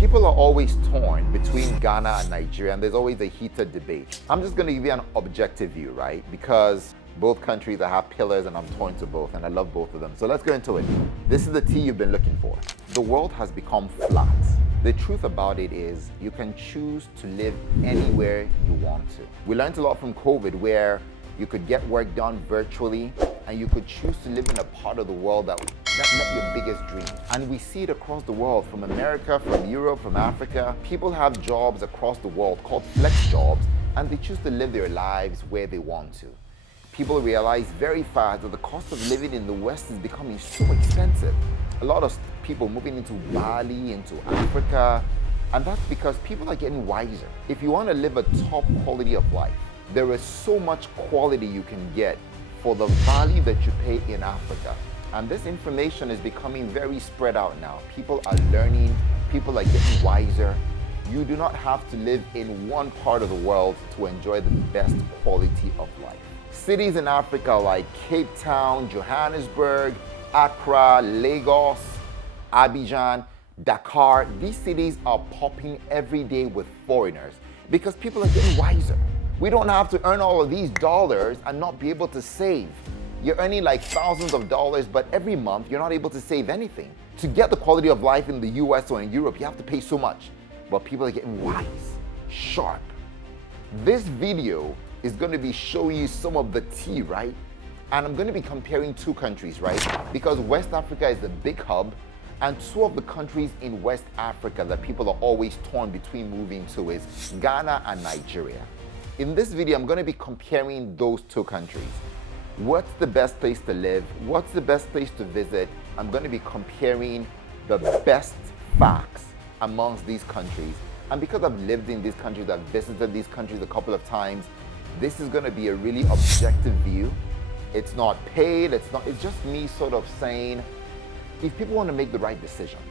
People are always torn between Ghana and Nigeria, and there's always a heated debate. I'm just going to give you an objective view, right? Because both countries, I have pillars and I'm torn to both, and I love both of them. So let's go into it. This is the tea you've been looking for. The world has become flat. The truth about it is you can choose to live anywhere you want to. We learned a lot from COVID where you could get work done virtually and you could choose to live in a part of the world that met your biggest dreams. And we see it across the world, from America, from Europe, from Africa. People have jobs across the world called flex jobs, and they choose to live their lives where they want to. People realize very fast that the cost of living in the West is becoming so expensive. A lot of people moving into Bali, into Africa, and that's because people are getting wiser. If you want to live a top quality of life, there is so much quality you can get for the value that you pay in Africa. And this information is becoming very spread out now. People are learning, people are getting wiser. You do not have to live in one part of the world to enjoy the best quality of life. Cities in Africa like Cape Town, Johannesburg, Accra, Lagos, Abidjan, Dakar, these cities are popping every day with foreigners because people are getting wiser. We don't have to earn all of these dollars and not be able to save. You're earning like thousands of dollars, but every month you're not able to save anything. To get the quality of life in the US or in Europe, you have to pay so much. But people are getting wise, sharp. This video is going to be showing you some of the tea, right? And I'm going to be comparing two countries, right? Because West Africa is the big hub, and two of the countries in West Africa that people are always torn between moving to is Ghana and Nigeria. In this video, I'm going to be comparing those two countries. What's the best place to live? What's the best place to visit? I'm going to be comparing the best facts amongst these countries. And because I've lived in these countries, I've visited these countries a couple of times, this is going to be a really objective view. It's not paid, it's just me sort of saying, if people want to make the right decisions,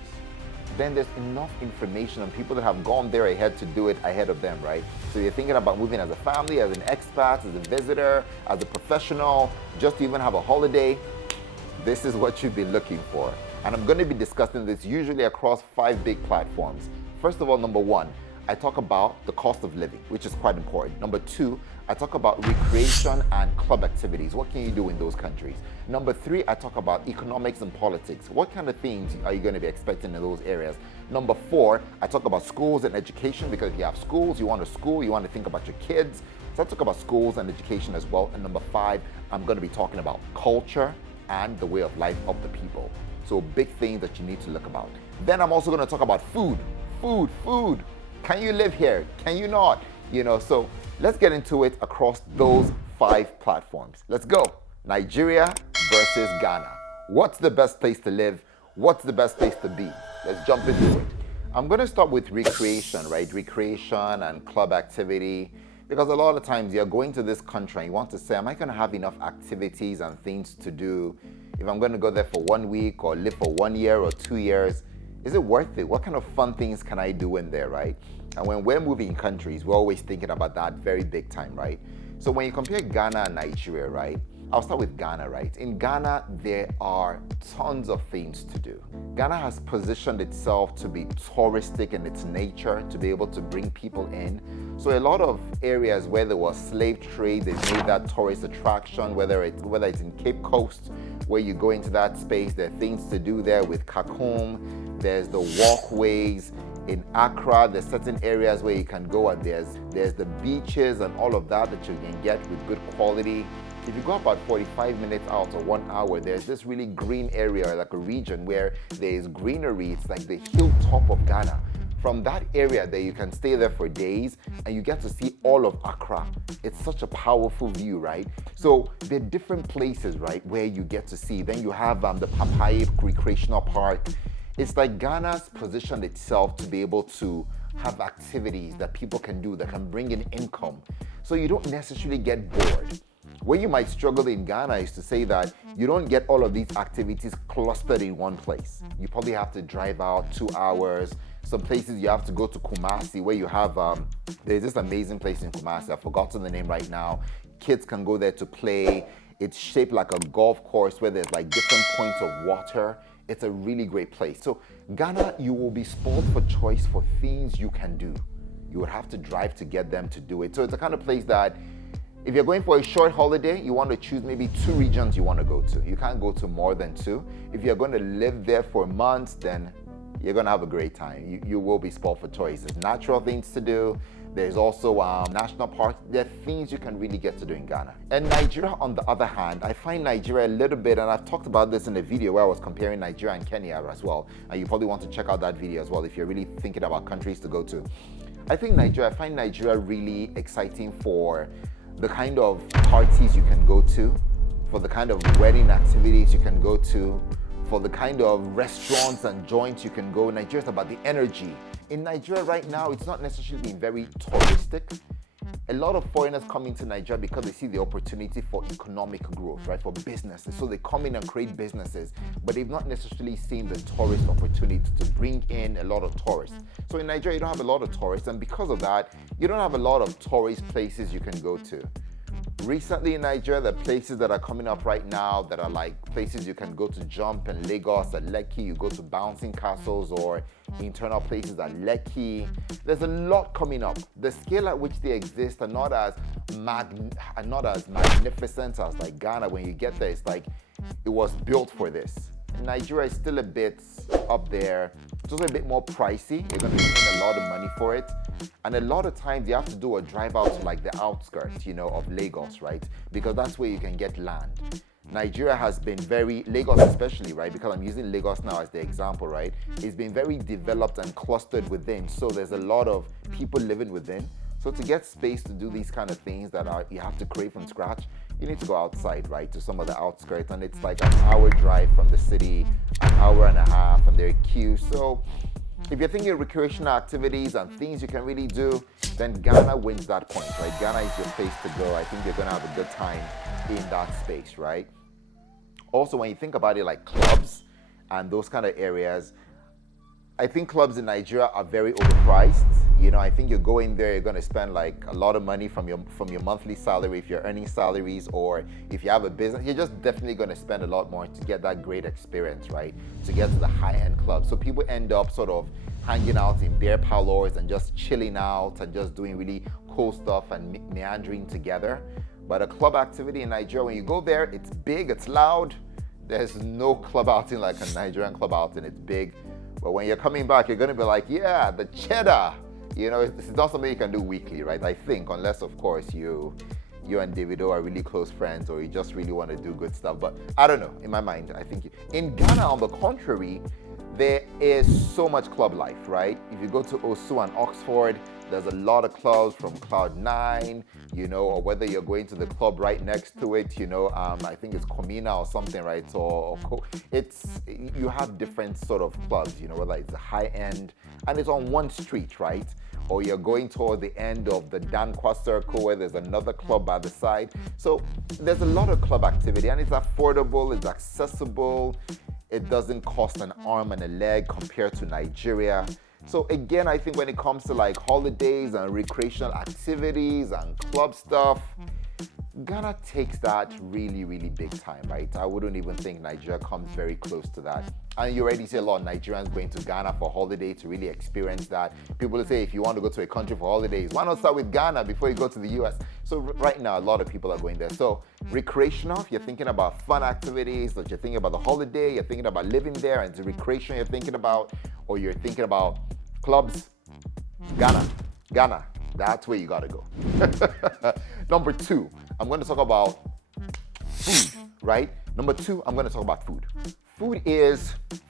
then there's enough information on people that have gone there ahead to do it ahead of them, right? So you're thinking about moving as a family, as an expat, as a visitor, as a professional, just to even have a holiday, this is what you'd be looking for. And I'm going to be discussing this usually across 5 big platforms. First of all, number 1, I talk about the cost of living, which is quite important. Number 2, I talk about recreation and club activities. What can you do in those countries? Number 3, I talk about economics and politics. What kind of things are you going to be expecting in those areas? Number 4, I talk about schools and education, because if you have schools, you want to think about your kids. So I talk about schools and education as well. And number 5, I'm going to be talking about culture and the way of life of the people. So big things that you need to look about. Then I'm also going to talk about food. Food. Can you live here? Can you not? So let's get into it across those 5 platforms. Let's go. Nigeria versus Ghana. What's the best place to live? What's the best place to be? Let's jump into it. I'm going to start with recreation, right? Recreation and club activity. Because a lot of times you're going to this country and you want to say, am I going to have enough activities and things to do? If I'm going to go there for 1 week or live for 1 year or 2 years, is it worth it? What kind of fun things can I do in there, right? And when we're moving countries, we're always thinking about that very big time, right? So when you compare Ghana and Nigeria, right? I'll start with Ghana, right? In Ghana, there are tons of things to do. Ghana has positioned itself to be touristic in its nature, to be able to bring people in. So a lot of areas where there was slave trade, they've made that tourist attraction, whether it's in Cape Coast, where you go into that space, there are things to do there with Kakum, there's the walkways. In Accra, there's certain areas where you can go, and there's the beaches and all of that you can get with good quality. If you go about 45 minutes out or 1 hour, there's this really green area, like a region where there's greenery. It's like the hilltop of Ghana. From that area there, you can stay there for days and you get to see all of Accra. It's such a powerful view, right? So there are different places, right, where you get to see. Then you have the Papaye Recreational Park. It's like Ghana's positioned itself to be able to have activities that people can do that can bring in income. So you don't necessarily get bored. Where you might struggle in Ghana is to say that you don't get all of these activities clustered in one place. You probably have to drive out 2 hours. Some places you have to go to Kumasi, where you have, there's this amazing place in Kumasi, I've forgotten the name right now. Kids can go there to play. It's shaped like a golf course where there's like different points of water. It's a really great place. So Ghana, you will be spoiled for choice for things you can do. You would have to drive to get them to do it. So it's a kind of place that if you're going for a short holiday, you want to choose maybe 2 regions you want to go to. You can't go to more than 2. If you're going to live there for months, then you're going to have a great time. You will be spoiled for choice. There's natural things to do. There's also national parks. There are things you can really get to do in Ghana. And Nigeria, on the other hand, I find Nigeria a little bit, and I've talked about this in a video where I was comparing Nigeria and Kenya as well. And you probably want to check out that video as well if you're really thinking about countries to go to. I find Nigeria really exciting for the kind of parties you can go to, for the kind of wedding activities you can go to, for the kind of restaurants and joints you can go. Nigeria is about the energy. In Nigeria right now, it's not necessarily being very touristic. A lot of foreigners come into Nigeria because they see the opportunity for economic growth, right, for businesses. So they come in and create businesses, but they've not necessarily seen the tourist opportunity to bring in a lot of tourists. So in Nigeria, you don't have a lot of tourists, and because of that, you don't have a lot of tourist places you can go to. Recently in Nigeria, the places that are coming up right now that are like places you can go to jump in Lagos at Lekki, you go to bouncing castles or internal places at Lekki. There's a lot coming up. The scale at which they exist are not as magnificent as like Ghana. When you get there, it's like it was built for this. Nigeria is still a bit up there. It's also a bit more pricey. You're going to be paying a lot of money for it. And a lot of times you have to do a drive out to like the outskirts, of Lagos, right? Because that's where you can get land. Nigeria has been Lagos especially, right? Because I'm using Lagos now as the example, right? It's been very developed and clustered within. So there's a lot of people living within. So to get space to do these kind of things that you have to create from scratch, you need to go outside, right, to some of the outskirts. And it's like an hour drive from the city, an hour and a half, and there are queues. So if you're thinking of recreational activities and things you can really do, then Ghana wins that point, right? Ghana is your place to go. I think you're going to have a good time in that space, right? Also, when you think about it like clubs and those kind of areas, I think clubs in Nigeria are very overpriced. I think you go in there, you're going to spend like a lot of money from your monthly salary if you're earning salaries, or if you have a business, you're just definitely going to spend a lot more to get that great experience, right? To get to the high-end club. So people end up sort of hanging out in beer parlors and just chilling out and just doing really cool stuff and meandering together. But a club activity in Nigeria, when you go there, it's big, it's loud. There's no club outing like a Nigerian club outing. It's big. But when you're coming back, you're going to be like, yeah, the cheddar. It's not something you can do weekly, right? I think, unless, of course, you and Davido are really close friends or you just really want to do good stuff. But I don't know. In my mind, I think in Ghana, on the contrary, there is so much club life, right? If you go to Osu and Oxford, there's a lot of clubs from Cloud9, or whether you're going to the club right next to it, I think it's Comina or something, right? You have different sort of clubs, whether it's the high end, and it's on one street, right? Or you're going toward the end of the Dankwa Circle where there's another club by the side. So there's a lot of club activity, and it's affordable, it's accessible. It doesn't cost an arm and a leg compared to Nigeria. So again, I think when it comes to like holidays and recreational activities and club stuff, Ghana takes that really, really big time, right? I wouldn't even think Nigeria comes very close to that. And you already see a lot of Nigerians going to Ghana for holiday to really experience that. People say if you want to go to a country for holidays, why not start with Ghana before you go to the US? So right now, a lot of people are going there. So recreational, if you're thinking about fun activities, that you're thinking about the holiday, you're thinking about living there, and it's recreation you're thinking about, or you're thinking about clubs, Ghana, that's where you gotta go. Number 2, I'm going to talk about food, right? Number 2, I'm going to talk about food.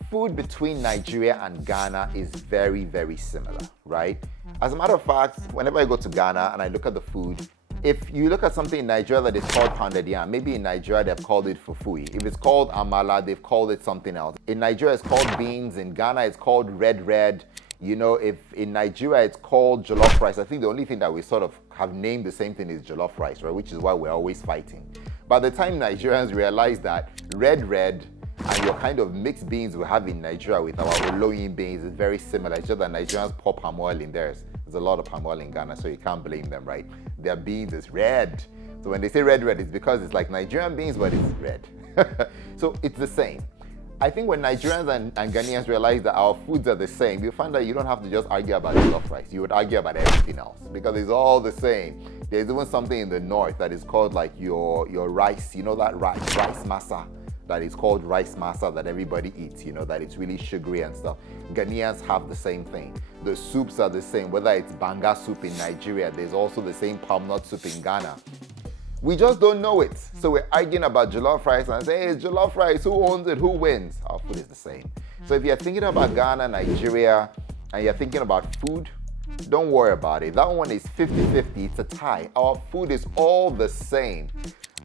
Food between Nigeria and Ghana is very, very similar, right? As a matter of fact, whenever I go to Ghana and I look at the food, if you look at something in Nigeria that is called pounded yam, maybe in Nigeria they've called it fufui. If it's called amala, they've called it something else. In Nigeria it's called beans. In Ghana it's called red. If in Nigeria it's called jollof rice, I think the only thing that we sort of have named the same thing is jollof rice, right? Which is why we're always fighting. By the time Nigerians realize that red and your kind of mixed beans we have in Nigeria with our oloyin beans is very similar. It's just that Nigerians pour palm oil in theirs. There's a lot of palm oil in Ghana, so you can't blame them, right? Their beans is red. So when they say red, it's because it's like Nigerian beans, but it's red. So it's the same. I think when Nigerians and Ghanaians realize that our foods are the same, you find that you don't have to just argue about jollof rice. You would argue about everything else because it's all the same. There's even something in the north that is called like your rice, you know, that rice masa, that is called rice masa that everybody eats, you know, that it's really sugary and stuff. Ghanaians have the same thing. The soups are the same, whether it's banga soup in Nigeria, there's also the same palm nut soup in Ghana. We just don't know it. So we're arguing about jollof rice and say, hey, it's jollof rice, who owns it, who wins? Our food is the same. So if you're thinking about Ghana, Nigeria, and you're thinking about food, don't worry about it. That one is 50-50, it's a tie. Our food is all the same.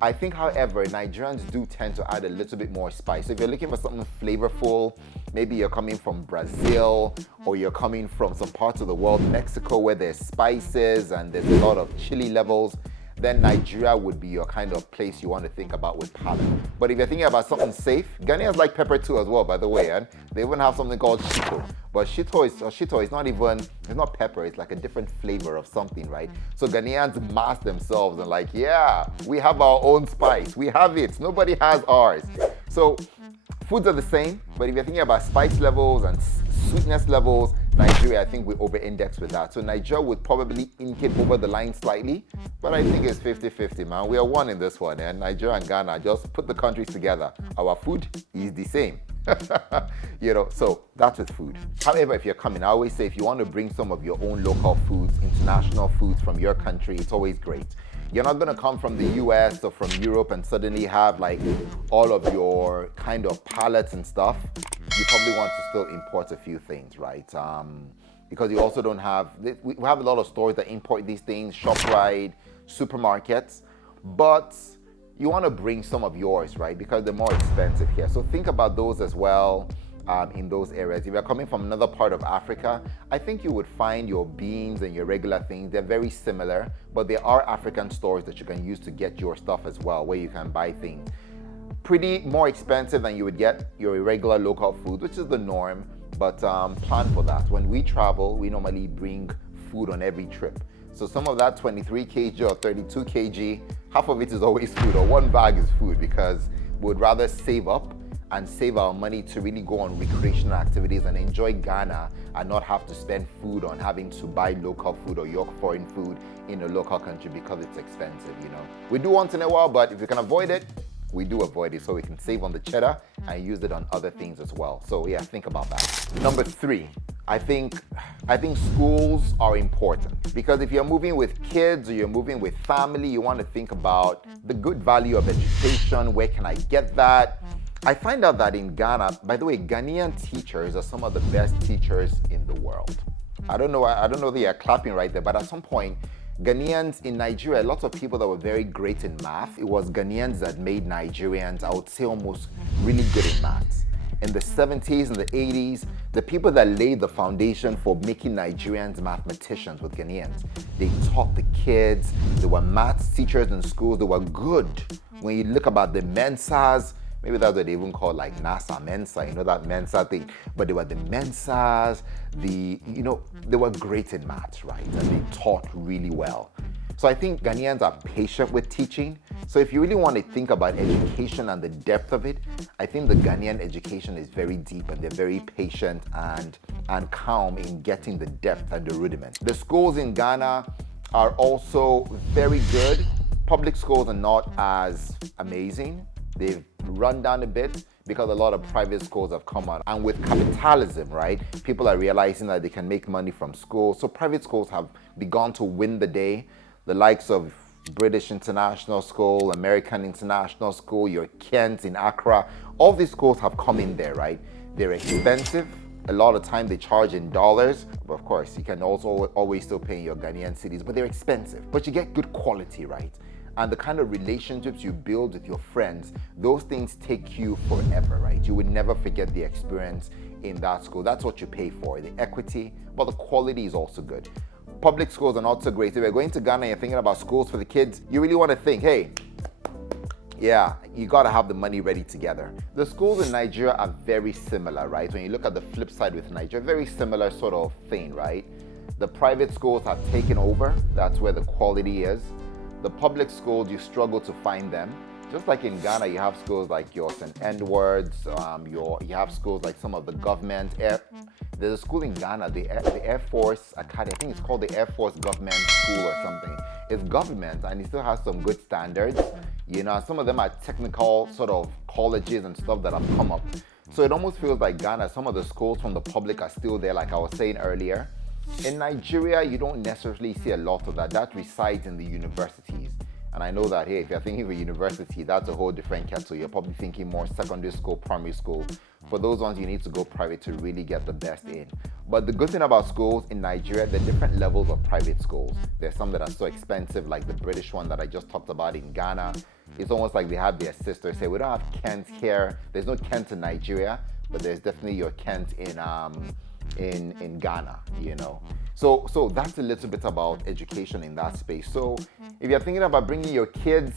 I think, however, Nigerians do tend to add a little bit more spice. So if you're looking for something flavorful, maybe you're coming from Brazil, or you're coming from some parts of the world, Mexico, where there's spices and there's a lot of chili levels, then Nigeria would be your kind of place you want to think about with palate. But if you're thinking about something safe, Ghanaians like pepper too as well, by the way, and they even have something called shito. But shito is not even, it's not pepper, it's like a different flavor of something, right? So Ghanaians mask themselves and like, yeah, we have our own spice. We have it. Nobody has ours. So foods are the same, but if you're thinking about spice levels and sweetness levels, Nigeria, I think we over-index with that. So Nigeria would probably ink it over the line slightly, but I think it's 50-50, man. We are one in this one, and Nigeria and Ghana, just put the countries together. Our food is the same. You know, so that's with food. However, if you're coming, I always say if you want to bring some of your own local foods, international foods from your country, it's always great. You're not going to come from the US or from Europe and suddenly have like all of your kind of palettes and stuff. You probably want to still import a few things, right? Because you also don't have, we have a lot of stores that import these things, ShopRite, supermarkets, but you want to bring some of yours, right? Because they're more expensive here. So think about those as well in those areas. If you're coming from another part of Africa, I think you would find your beans and your regular things, they're very similar, but there are African stores that you can use to get your stuff as well, where you can buy things. Pretty more expensive than you would get your regular local food, which is the norm, but plan for that. When we travel, we normally bring food on every trip. So some of that 23 kg or 32 kg, half of it is always food, or one bag is food, because we would rather save up and save our money to really go on recreational activities and enjoy Ghana and not have to spend food on having to buy local food or your foreign food in a local country because it's expensive, you know. We do once in a while, but if you can avoid it, we do avoid it so we can save on the cheddar and use it on other things as well. So yeah, think about that. Number 3, I think schools are important, because if you're moving with kids or you're moving with family, you want to think about the good value of education. Where can I get that? I find out that in Ghana, by the way, Ghanaian teachers are some of the best teachers in the world. I don't know that you're clapping right there, but at some point, Ghanaians in Nigeria, lots of people that were very great in math, it was Ghanaians that made Nigerians, I would say, almost really good in maths. In the 70s and the 80s, the people that laid the foundation for making Nigerians mathematicians were Ghanaians. They taught the kids, they were maths teachers in schools, they were good. When you look about the Mensas, maybe that's what they even call like NASA Mensa, you know, that Mensa thing. But they were the Mensas, they were great in maths, right? And they taught really well. So I think Ghanaians are patient with teaching. So if you really want to think about education and the depth of it, I think the Ghanaian education is very deep and they're very patient and calm in getting the depth and the rudiment. The schools in Ghana are also very good. Public schools are not as amazing. They've run down a bit because a lot of private schools have come out. And with capitalism, right, people are realizing that they can make money from schools. So private schools have begun to win the day. The likes of British International School, American International School, your Kent in Accra, all these schools have come in there, right? They're expensive. A lot of time they charge in dollars. But of course, you can also always still pay in your Ghanaian cedis, but they're expensive. But you get good quality, right? And the kind of relationships you build with your friends, those things take you forever, right? You would never forget the experience in that school. That's what you pay for, the equity, but the quality is also good. Public schools are not so great. If you're going to Ghana and you're thinking about schools for the kids, you really want to think, hey, yeah, you got to have the money ready together. The schools in Nigeria are very similar, right? When you look at the flip side with Nigeria, very similar sort of thing, right? The private schools have taken over. That's where the quality is. The public schools, you struggle to find them. Just like in Ghana, you have schools like your St. Edwards, you have schools like some of the government. There's a school in Ghana, the Air Force Academy. I think it's called the Air Force Government School or something. It's government, and it still has some good standards. Some of them are technical sort of colleges and stuff that have come up. So it almost feels like Ghana, some of the schools from the public are still there, like I was saying earlier. In Nigeria, you don't necessarily see a lot of that. That resides in the universities. And I know that, hey, if you're thinking of a university, that's a whole different kettle. You're probably thinking more secondary school, primary school. For those ones, you need to go private to really get the best in. But the good thing about schools in Nigeria, there are different levels of private schools. There's some that are so expensive, like the British one that I just talked about in Ghana. It's almost like they have their sisters say, we don't have Kent here. There's no Kent in Nigeria, but there's definitely your Kent in Ghana, So that's a little bit about education in that space. So if you're thinking about bringing your kids,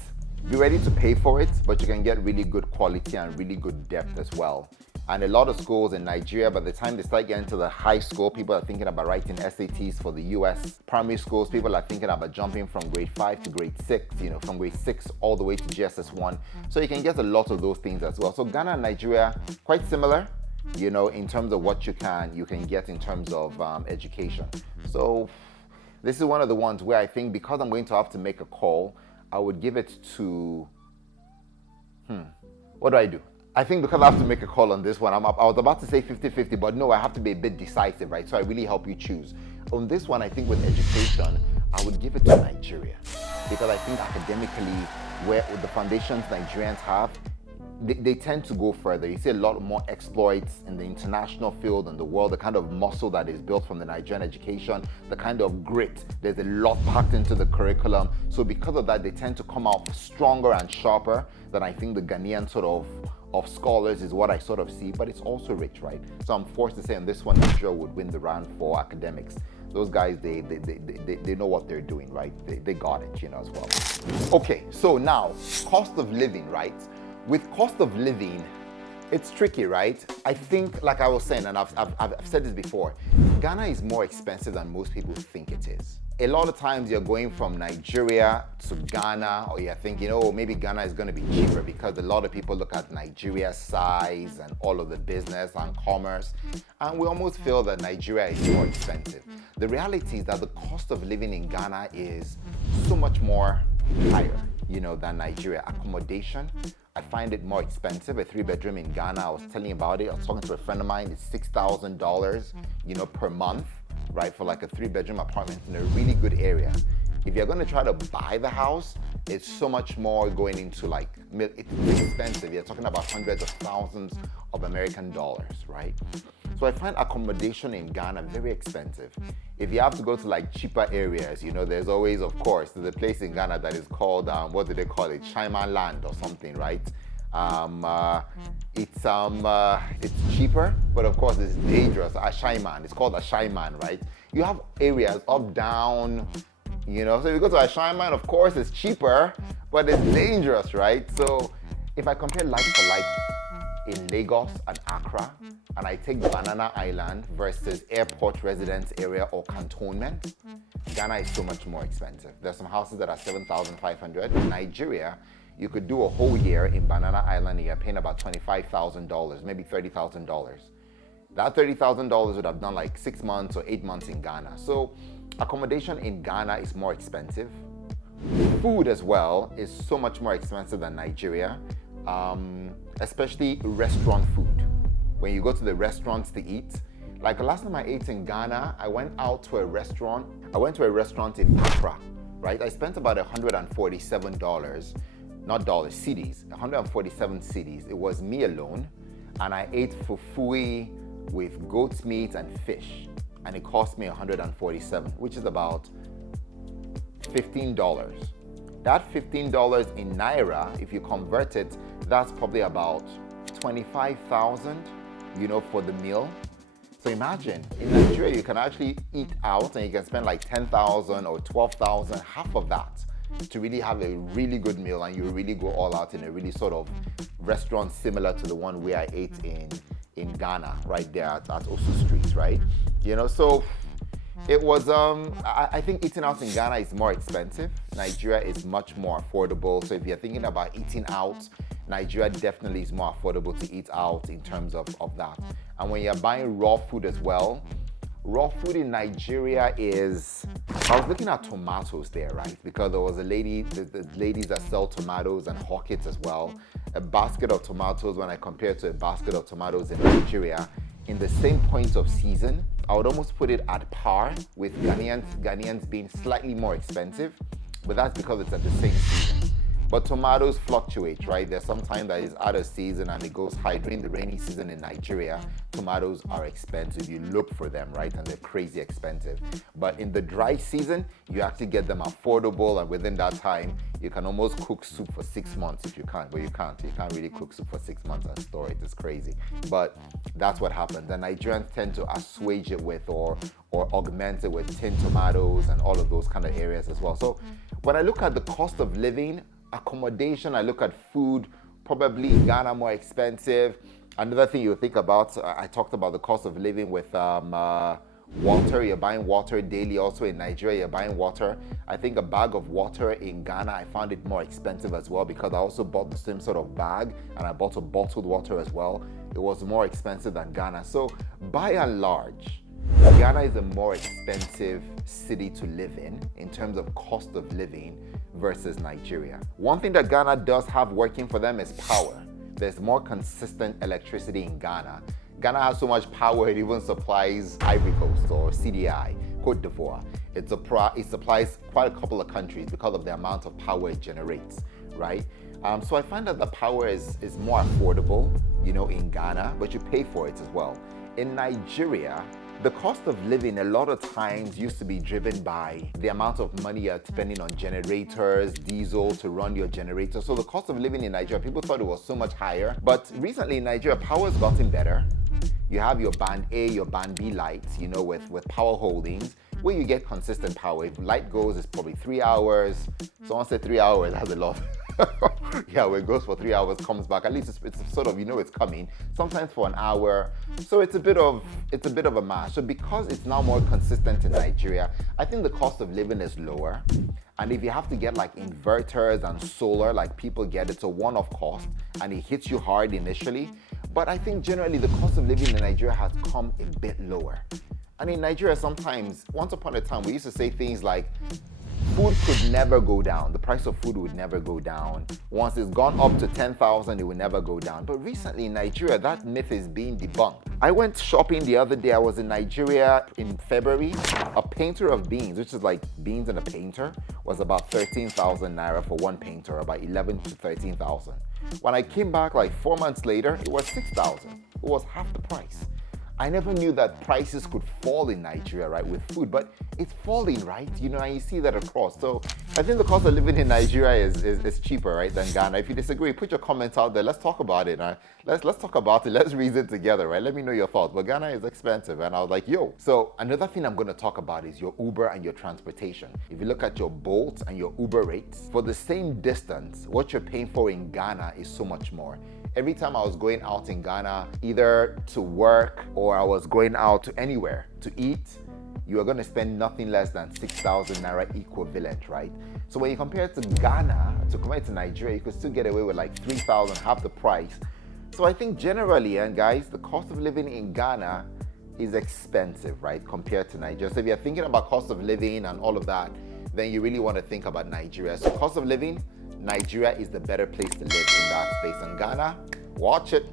be ready to pay for it, but you can get really good quality and really good depth as well. And a lot of schools in Nigeria, by the time they start getting to the high school, people are thinking about writing SATs for the US. Primary schools, people are thinking about jumping from grade 5 to grade 6, from grade 6 all the way to GSS1. So you can get a lot of those things as well. So Ghana and Nigeria, quite similar, in terms of what you can get in terms of education. So this is one of the ones where I think, because I'm going to have to make a call, I would give it to, what do? I think because I have to make a call on this one, I was about to say 50-50, but no, I have to be a bit decisive, right? So I really help you choose. On this one, I think with education, I would give it to Nigeria. Because I think academically, with the foundations Nigerians have, they tend to go further. You see a lot more exploits in the international field and the world, the kind of muscle that is built from the Nigerian education, the kind of grit. There's a lot packed into the curriculum. So because of that, they tend to come out stronger and sharper than I think the Ghanaian sort of scholars is what I sort of see, but it's also rich, right? So I'm forced to say on this one, Nigeria would win the round for academics. Those guys, they know what they're doing, right? They got it, as well. Okay, so now, cost of living, right? With cost of living, it's tricky, right? I think, like I was saying, and I've said this before, Ghana is more expensive than most people think it is. A lot of times you're going from Nigeria to Ghana, or you're thinking, maybe Ghana is going to be cheaper, because a lot of people look at Nigeria's size and all of the business and commerce, and we almost feel that Nigeria is more expensive. The reality is that the cost of living in Ghana is so much more higher, than Nigeria. Accommodation, I find it more expensive. A 3-bedroom in Ghana, I was telling you about it. I was talking to a friend of mine. It's $6,000, per month, right, for like a 3-bedroom apartment in a really good area. If you're going to try to buy the house, it's so much more going into it's expensive. You're talking about hundreds of thousands of American dollars, right? So I find accommodation in Ghana very expensive. If you have to go to cheaper areas, there's always, of course, there's a place in Ghana that is called, what do they call it? Shaiman Land or something, right? It's cheaper, but of course it's dangerous. Ashaiman, it's called Ashaiman, right? You have areas up, down, so if you go to Ashaiman, of course it's cheaper, but it's dangerous, right? So if I compare like for like in Lagos and Accra, and I take Banana Island versus airport residence area or cantonment, Ghana is so much more expensive. There's some houses that are $7,500. In Nigeria, you could do a whole year in Banana Island and you're paying about $25,000, maybe $30,000. That $30,000 would have done 6 months or 8 months in Ghana. So accommodation in Ghana is more expensive. Food as well is so much more expensive than Nigeria, especially restaurant food. When you go to the restaurants to eat, like the last time I ate in Ghana, I went to a restaurant in Accra, right? I spent about $147, not dollars, cedis, 147 cedis. It was me alone, and I ate fufui with goat's meat and fish, and it cost me $147, which is about $15. That $15 in Naira, if you convert it, that's probably about 25,000, for the meal. So imagine, in Nigeria, you can actually eat out and you can spend 10,000 or 12,000, half of that, to really have a really good meal, and you really go all out in a really sort of restaurant similar to the one where I ate in Ghana, right there at Osu Street, right? So It was, I think eating out in Ghana is more expensive. Nigeria is much more affordable. So if you're thinking about eating out, Nigeria definitely is more affordable to eat out in terms of that. And when you're buying raw food as well, raw food in Nigeria is, I was looking at tomatoes there, right? Because there was a lady, the ladies that sell tomatoes and hawk it as well. A basket of tomatoes, when I compare it to a basket of tomatoes in Nigeria, in the same point of season, I would almost put it at par with Ghanaians being slightly more expensive, but that's because it's at the same season. But tomatoes fluctuate, right? There's some time that is out of season and it goes high. During the rainy season in Nigeria, tomatoes are expensive. You look for them, right? And they're crazy expensive. But in the dry season, you actually get them affordable, and within that time, you can almost cook soup for 6 months if you can. But you can't. You can't really cook soup for 6 months and store it. It's crazy. But that's what happens. And Nigerians tend to assuage it with or augment it with tinned tomatoes and all of those kind of areas as well. So when I look at the cost of living, accommodation, I look at food, probably Ghana more expensive. Another thing you think about, I talked about the cost of living with water. You're buying water daily. Also in Nigeria, you're buying water. I think a bag of water in Ghana, I found it more expensive as well because I also bought the same sort of bag and I bought a bottled water as well. It was more expensive than Ghana. So by and large, Ghana is a more expensive city to live in terms of cost of living versus Nigeria. One thing that Ghana does have working for them is power. There's more consistent electricity in Ghana. Ghana has so much power it even supplies Ivory Coast or CDI, Cote d'Ivoire. It supplies quite a couple of countries because of the amount of power it generates, right? So I find that the power is more affordable, in Ghana, but you pay for it as well. In Nigeria, the cost of living a lot of times used to be driven by the amount of money you're spending on generators, diesel to run your generator. So the cost of living in Nigeria, people thought it was so much higher. But recently in Nigeria, power's gotten better. You have your band A, your band B lights, with power holdings, where you get consistent power. If light goes, it's probably 3 hours. Someone said 3 hours, that's a lot. Yeah, when it goes for 3 hours, comes back. At least it's sort of, it's coming. Sometimes for an hour. So it's a bit of a mash. So because it's now more consistent in Nigeria, I think the cost of living is lower. And if you have to get like inverters and solar, like people get, it's a one-off cost and it hits you hard initially. But I think generally the cost of living in Nigeria has come a bit lower. And in Nigeria, sometimes, once upon a time, we used to say things like, food could never go down. The price of food would never go down. Once it's gone up to 10,000, it will never go down. But recently in Nigeria, that myth is being debunked. I went shopping the other day. I was in Nigeria in February. A painter of beans, which is like beans and a painter, was about 13,000 naira for one painter, about 11 to 13,000. When I came back like 4 months later, it was 6,000. It was half the price. I never knew that prices could fall in Nigeria, right, with food, but it's falling, right? And you see that across. So I think the cost of living in Nigeria is cheaper, right, than Ghana. If you disagree, put your comments out there. Let's talk about it. Let's talk about it. Let's reason together, right? Let me know your thoughts. But Ghana is expensive, and I was like, yo. So another thing I'm going to talk about is your Uber and your transportation. If you look at your Bolt and your Uber rates, for the same distance, what you're paying for in Ghana is so much more. Every time I was going out in Ghana, either to work or I was going out to anywhere to eat, you are going to spend nothing less than 6,000 naira equivalent, right? So when you compare it to Ghana, to compare it to Nigeria, you could still get away with like 3,000, half the price. So I think generally, and guys, the cost of living in Ghana is expensive, right, compared to Nigeria. So if you're thinking about cost of living and all of that, then you really want to think about Nigeria. So cost of living, Nigeria is the better place to live in that space. And Ghana, watch it.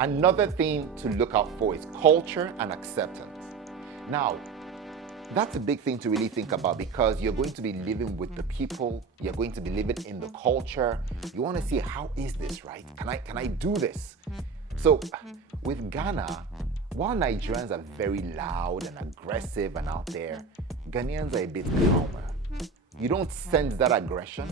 Another thing to look out for is culture and acceptance. Now, that's a big thing to really think about because you're going to be living with the people, you're going to be living in the culture. You want to see, how is this, right? Can I do this? So with Ghana, while Nigerians are very loud and aggressive and out there, Ghanaians are a bit calmer. You don't sense that aggression.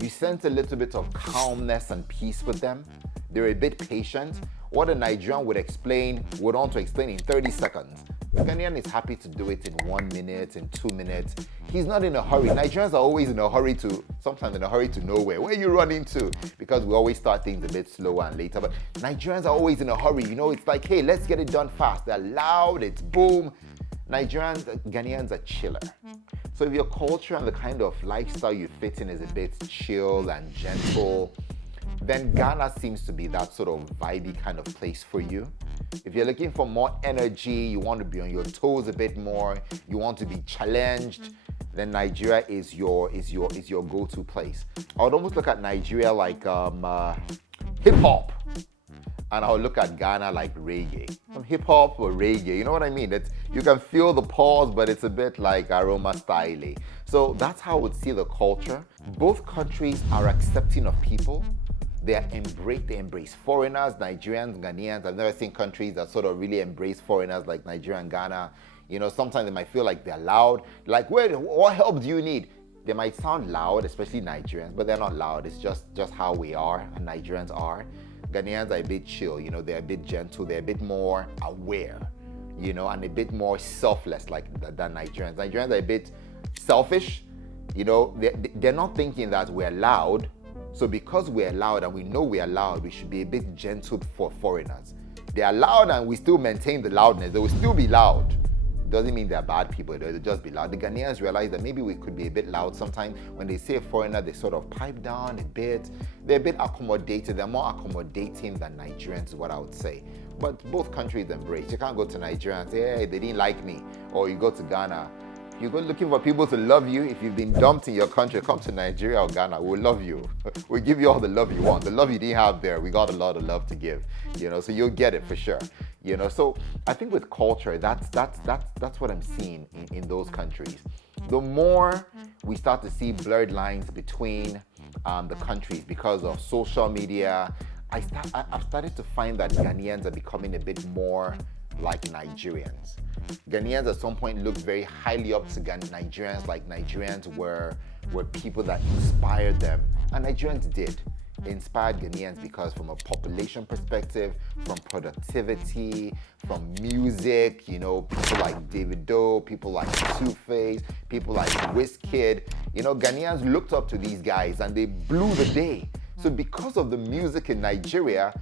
You sense a little bit of calmness and peace with them. They're a bit patient. What a Nigerian would want to explain in 30 seconds. The Ghanaian is happy to do it in 1 minute, in 2 minutes. He's not in a hurry. Nigerians are always sometimes in a hurry to nowhere. Where are you running to? Because we always start things a bit slower and later. But Nigerians are always in a hurry. It's like, hey, let's get it done fast. They're loud, it's boom. Ghanaians are chiller. So if your culture and the kind of lifestyle you fit in is a bit chill and gentle, then Ghana seems to be that sort of vibey kind of place for you. If you're looking for more energy, you want to be on your toes a bit more, you want to be challenged, then Nigeria is your go-to place. I would almost look at Nigeria like hip hop, and I would look at Ghana like reggae. Some hip hop or reggae, you know what I mean? You can feel the pause, but it's a bit like aroma style. So that's how I would see the culture. Both countries are accepting of people. They embrace foreigners, Nigerians, Ghanaians. I've never seen countries that sort of really embrace foreigners like Nigeria and Ghana. You know, sometimes they might feel like they're loud. Like, wait, what help do you need? They might sound loud, especially Nigerians, but they're not loud. It's just how we are, and Nigerians are. Ghanaians are a bit chill, you know, they're a bit gentle, they're a bit more aware, you know, and a bit more selfless than Nigerians. Nigerians are a bit selfish, you know, they're not thinking that we're loud. So because we're loud and we know we are loud, we should be a bit gentle for foreigners. They are loud and we still maintain the loudness. They will still be loud. Doesn't mean they're bad people, they'll just be loud. The Ghanaians realize that maybe we could be a bit loud sometimes. When they say a foreigner, they sort of pipe down a bit. They're a bit accommodated. They're more accommodating than Nigerians is what I would say. But both countries embrace. You can't go to Nigeria and say, hey, they didn't like me. Or you go to Ghana. You go looking for people to love you. If you've been dumped in your country, come to Nigeria or Ghana. We'll love you. We'll give you all the love you want. The love you didn't have there, we got a lot of love to give. You know, so you'll get it for sure. You know, so I think with culture, that's what I'm seeing in those countries. The more we start to see blurred lines between the countries because of social media, I've started to find that Ghanaians are becoming a bit more like Nigerians. Ghanaians at some point looked very highly up to Nigerians, like Nigerians were people that inspired them, and Nigerians did. Inspired Ghanaians because from a population perspective, from productivity, from music, you know, people like Davido, people like Two-Face, people like Wizkid, you know, Ghanaians looked up to these guys and they blew the day. So because of the music in Nigeria,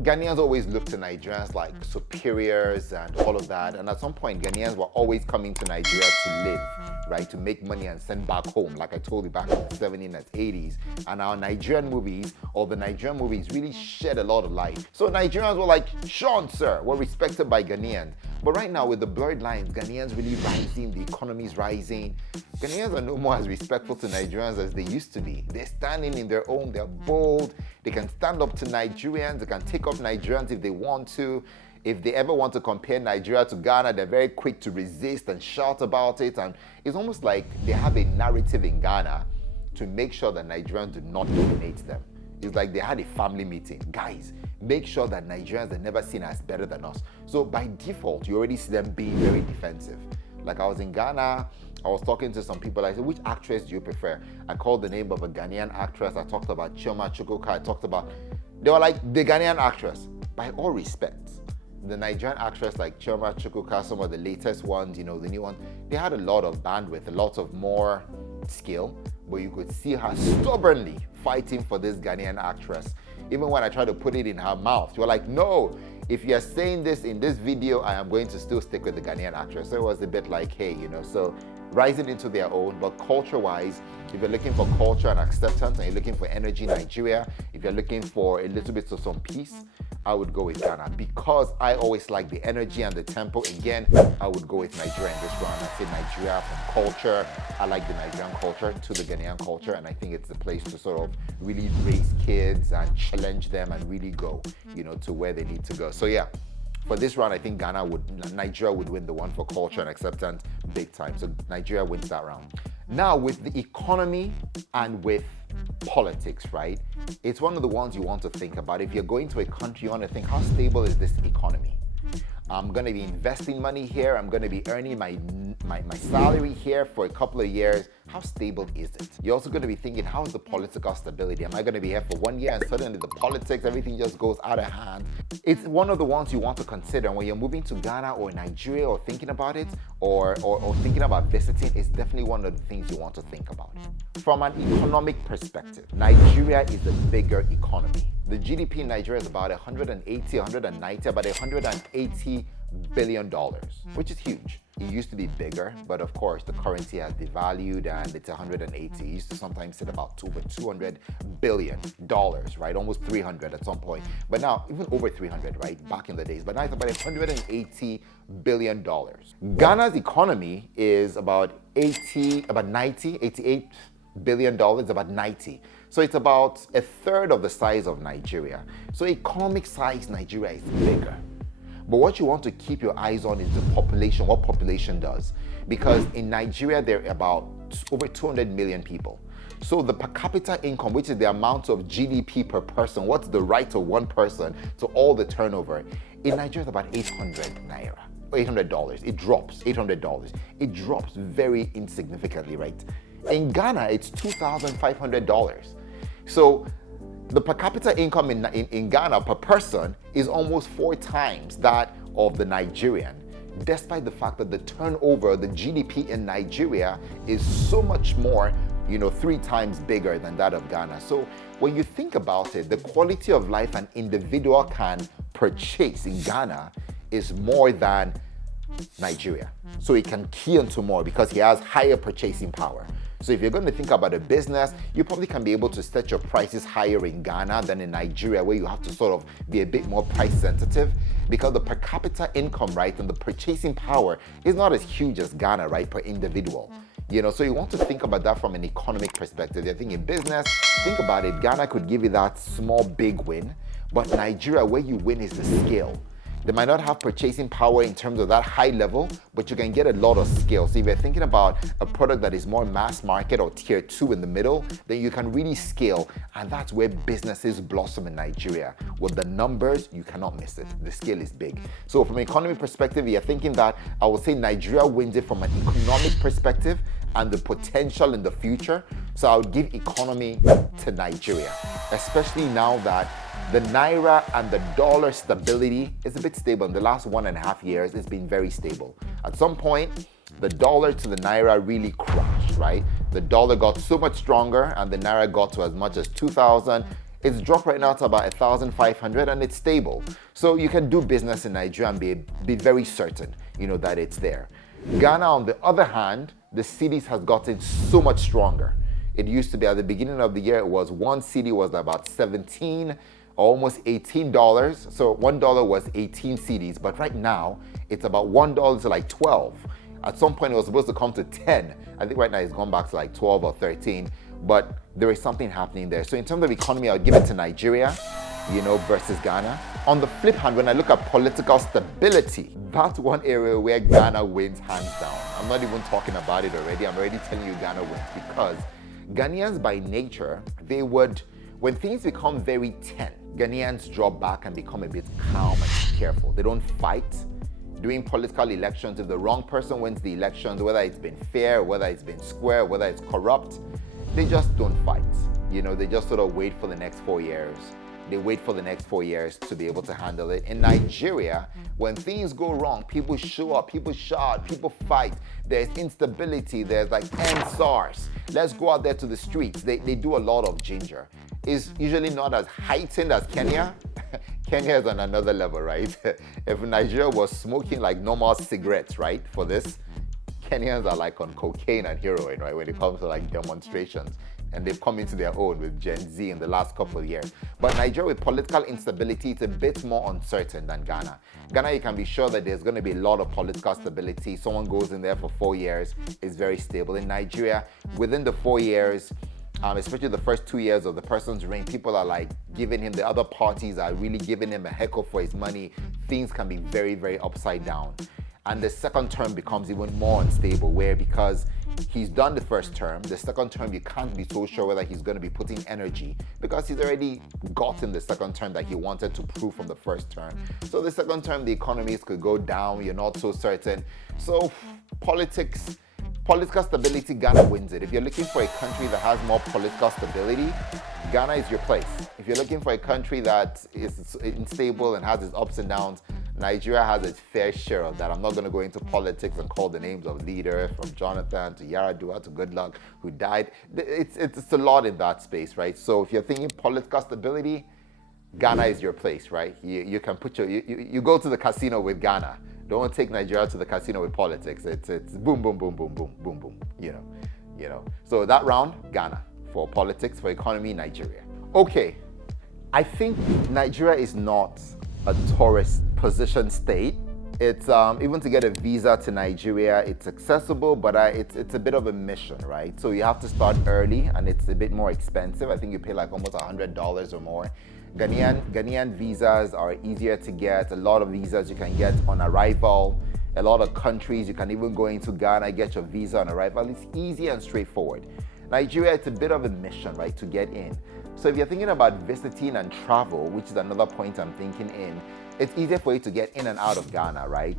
Ghanaians always looked to Nigerians like superiors and all of that. And at some point, Ghanaians were always coming to Nigeria to live, right? To make money and send back home, like I told you back in the 70s and 80s. And our Nigerian movies, or the Nigerian movies, really shed a lot of light. So Nigerians were like, Sean, sir, were respected by Ghanaians. But right now, with the blurred lines, Ghanaians really rising, the economy's rising. Ghanaians are no more as respectful to Nigerians as they used to be. They're standing in their own, they're bold, they can stand up to Nigerians, they can take up Nigerians if they want to. If they ever want to compare Nigeria to Ghana, they're very quick to resist and shout about it. And it's almost like they have a narrative in Ghana to make sure that Nigerians do not dominate them. It's like they had a family meeting. Guys, make sure that Nigerians are never seen as better than us. So by default, you already see them being very defensive. Like I was in Ghana, I was talking to some people. I said, which actress do you prefer? I called the name of a Ghanaian actress. I talked about Chioma Chukwuka. They were like, the Ghanaian actress. By all respects, the Nigerian actress like Chioma Chukwuka, some of the latest ones, you know, the new ones, they had a lot of bandwidth, a lot of more skill, but you could see her stubbornly fighting for this Ghanaian actress. Even when I tried to put it in her mouth, you were like, no, if you're saying this in this video, I am going to still stick with the Ghanaian actress. So it was a bit like, hey, you know, so rising into their own, but culture-wise, if you're looking for culture and acceptance and you're looking for energy in Nigeria, if you're looking for a little bit of some peace, I would go with Ghana because I always like the energy and the tempo. Again, I would go with Nigeria in this round. I say Nigeria from culture. I like the Nigerian culture to the Ghanaian culture, and I think it's the place to sort of really raise kids and challenge them and really go, you know, to where they need to go. So yeah, for this round, I think Nigeria would win the one for culture and acceptance big time. So Nigeria wins that round. Now with the economy and with politics, right? It's one of the ones you want to think about. If you're going to a country, you want to think, how stable is this economy? I'm going to be investing money here. I'm going to be earning my salary here for a couple of years. How stable is it? You're also going to be thinking, how is the political stability? Am I going to be here for 1 year and suddenly the politics, everything just goes out of hand? It's one of the ones you want to consider when you're moving to Ghana or Nigeria or thinking about it or thinking about visiting. It's definitely one of the things you want to think about. From an economic perspective, Nigeria is a bigger economy. The GDP in Nigeria is about 180, 190, about 180 billion, which is huge. It used to be bigger, but of course the currency has devalued and it's 180. It used to sometimes sit about over $200 billion, right? Almost 300 at some point. But now, even over 300, right? Back in the days. But now it's about $180 billion. Ghana's economy is about 88 billion dollars, about 90. So it's about a third of the size of Nigeria. So economic size, Nigeria is bigger. But what you want to keep your eyes on is the population, what population does. Because in Nigeria, there are about over 200 million people. So the per capita income, which is the amount of GDP per person, what's the right of one person to all the turnover, in Nigeria is about 800 naira. $800. It drops, $800. It drops very insignificantly, right? In Ghana, it's $2,500. So the per capita income in Ghana per person is almost 4 times that of the Nigerian, despite the fact that the turnover, the GDP in Nigeria is so much more, 3 times bigger than that of Ghana. So when you think about it, the quality of life an individual can purchase in Ghana is more than Nigeria. So he can key into more because he has higher purchasing power. So if you're going to think about a business, you probably can be able to set your prices higher in Ghana than in Nigeria, where you have to sort of be a bit more price sensitive because the per capita income, right, and the purchasing power is not as huge as Ghana, right, per individual. So you want to think about that from an economic perspective. You're thinking business, think about it. Ghana could give you that small, big win, but Nigeria, where you win is the scale. They might not have purchasing power in terms of that high level, but you can get a lot of scale. So if you're thinking about a product that is more mass market or tier 2 in the middle, then you can really scale. And that's where businesses blossom in Nigeria. With the numbers, you cannot miss it. The scale is big. So from an economic perspective, you're thinking that I would say Nigeria wins it from an economic perspective and the potential in the future. So I would give economy to Nigeria, especially now that the Naira and the dollar stability is a bit stable. In the last 1.5 years, it's been very stable. At some point, the dollar to the Naira really crashed, right? The dollar got so much stronger and the Naira got to as much as 2,000. It's dropped right now to about 1,500 and it's stable. So you can do business in Nigeria and be very certain, that it's there. Ghana, on the other hand, the cedis has gotten so much stronger. It used to be at the beginning of the year, it was one cedi was about 17, almost $18. So $1 was 18 cedis, but right now it's about $1 to like 12. At some point it was supposed to come to 10. I think right now it's gone back to like 12 or 13, but there is something happening there. So in terms of economy, I would give it to Nigeria, versus Ghana. On the flip hand, when I look at political stability, that's one area where Ghana wins hands down. I'm not even talking about it already. I'm already telling you Ghana wins because Ghanaians by nature, when things become very tense, Ghanaians draw back and become a bit calm and careful. They don't fight. During political elections, if the wrong person wins the elections, whether it's been fair, whether it's been square, whether it's corrupt, they just don't fight. They just sort of wait for the next 4 years. They wait for the next 4 years to be able to handle it. In Nigeria, when things go wrong, people show up, people shout, people fight. There's instability, there's like end SARS. Let's go out there to the streets. They do a lot of ginger. It's usually not as heightened as Kenya. Kenya is on another level, right? If Nigeria was smoking like normal cigarettes, right, for this, Kenyans are like on cocaine and heroin, right, when it comes to like demonstrations. And they've come into their own with Gen Z in the last couple of years. But Nigeria, with political instability, it's a bit more uncertain than Ghana. Ghana, you can be sure that there's going to be a lot of political stability. Someone goes in there for 4 years, is very stable. In Nigeria, within the 4 years, especially the first 2 years of the person's reign, people are like giving him, the other parties are really giving him a heckle for his money. Things can be very, very upside down. And the second term becomes even more unstable, where because he's done the first term, the second term you can't be so sure whether he's going to be putting energy because he's already gotten the second term that he wanted to prove from the first term. So the second term, the economies could go down, you're not so certain. So political stability, Ghana wins it. If you're looking for a country that has more political stability, Ghana is your place. If you're looking for a country that is unstable and has its ups and downs, Nigeria has its fair share of that. I'm not going to go into politics and call the names of leaders from Jonathan to Yaradua to Goodluck who died. It's a lot in that space, right? So if you're thinking political stability, Ghana is your place, right? You can put you go to the casino with Ghana Don't take Nigeria to the casino with politics. It's boom, boom, boom, boom, boom, boom, boom. So that round, Ghana. For politics, for economy, Nigeria. Okay, I think Nigeria is not a tourist position state. It's even to get a visa to Nigeria, it's accessible, but it's a bit of a mission, right? So you have to start early, and it's a bit more expensive. I think you pay like almost $100 or more. Ghanaian visas are easier to get. A lot of visas you can get on arrival. A lot of countries you can even go into Ghana, get your visa on arrival. It's easy and straightforward. Nigeria, it's a bit of a mission, right, to get in. So if you're thinking about visiting and travel, which is another point I'm thinking in, it's easier for you to get in and out of Ghana, right?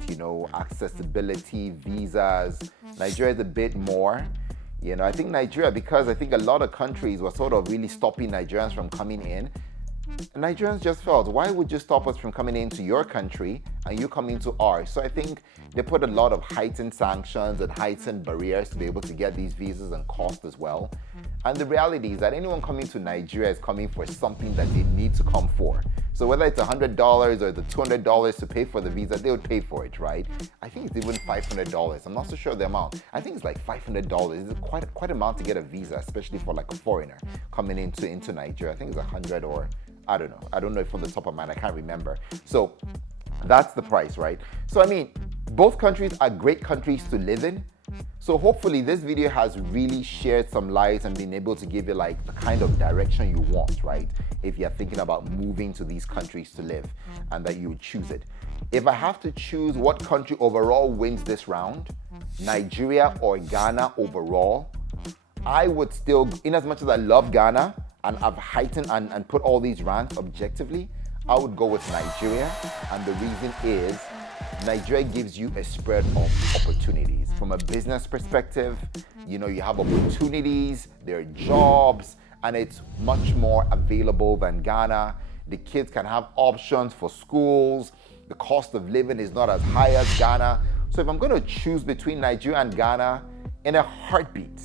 Accessibility, visas. Nigeria is a bit more. I think Nigeria, because I think a lot of countries were sort of really stopping Nigerians from coming in. Nigerians just felt, why would you stop us from coming into your country and you come into ours? So I think they put a lot of heightened sanctions and heightened barriers to be able to get these visas and cost as well. And the reality is that anyone coming to Nigeria is coming for something that they need to come for. So whether it's $100 or the $200 to pay for the visa, they would pay for it, right? I think it's even $500. I'm not so sure the amount. I think it's like $500. It's quite an amount to get a visa, especially for like a foreigner coming into Nigeria. I think it's 100 or I don't know. I don't know if from the top of my mind, I can't remember. So that's the price, right? So I mean, both countries are great countries to live in. So hopefully this video has really shared some light and been able to give you like the kind of direction you want, right? If you're thinking about moving to these countries to live and that you would choose it. If I have to choose what country overall wins this round, Nigeria or Ghana overall, I would still, in as much as I love Ghana, and I've heightened and put all these ranks objectively, I would go with Nigeria. And the reason is, Nigeria gives you a spread of opportunities. From a business perspective, you have opportunities, there are jobs, and it's much more available than Ghana. The kids can have options for schools. The cost of living is not as high as Ghana. So if I'm going to choose between Nigeria and Ghana, in a heartbeat,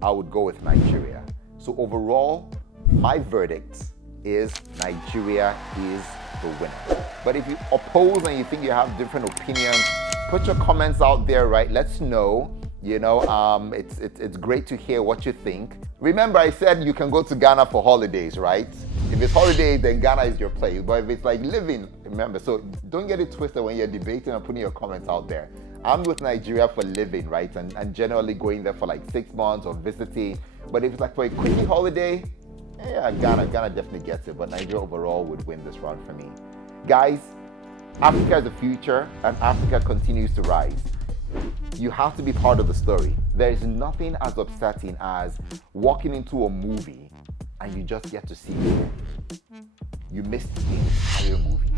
I would go with Nigeria. So overall, my verdict is Nigeria is the winner. But if you oppose and you think you have different opinions, put your comments out there, right? Let's know. It's great to hear what you think. Remember, I said you can go to Ghana for holidays, right? If it's holidays, then Ghana is your place. But if it's like living, remember, so don't get it twisted when you're debating and putting your comments out there. I'm with Nigeria for living, right? And generally going there for like 6 months or visiting. But if it's like for a quickie holiday, yeah, Ghana definitely gets it. But Nigeria overall would win this round for me. Guys, Africa is the future and Africa continues to rise. You have to be part of the story. There is nothing as upsetting as walking into a movie and you just get to see it. You missed the entire movie.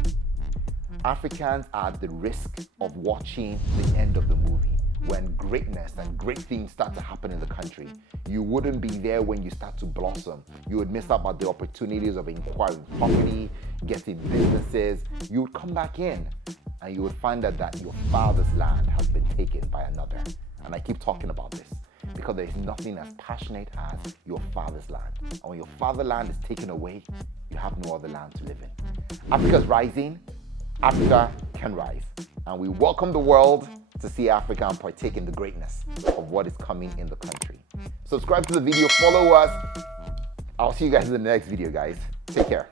Africans are at the risk of watching the end of the movie. When greatness and great things start to happen in the country, you wouldn't be there when you start to blossom. You would miss out on the opportunities of acquiring property, getting businesses. You would come back in and you would find out that your father's land has been taken by another. And I keep talking about this because there is nothing as passionate as your father's land. And when your father's land is taken away, you have no other land to live in. Africa's rising. Africa can rise. And we welcome the world to see Africa and partake in the greatness of what is coming in the country. Subscribe to the video, follow us. I'll see you guys in the next video, guys. Take care.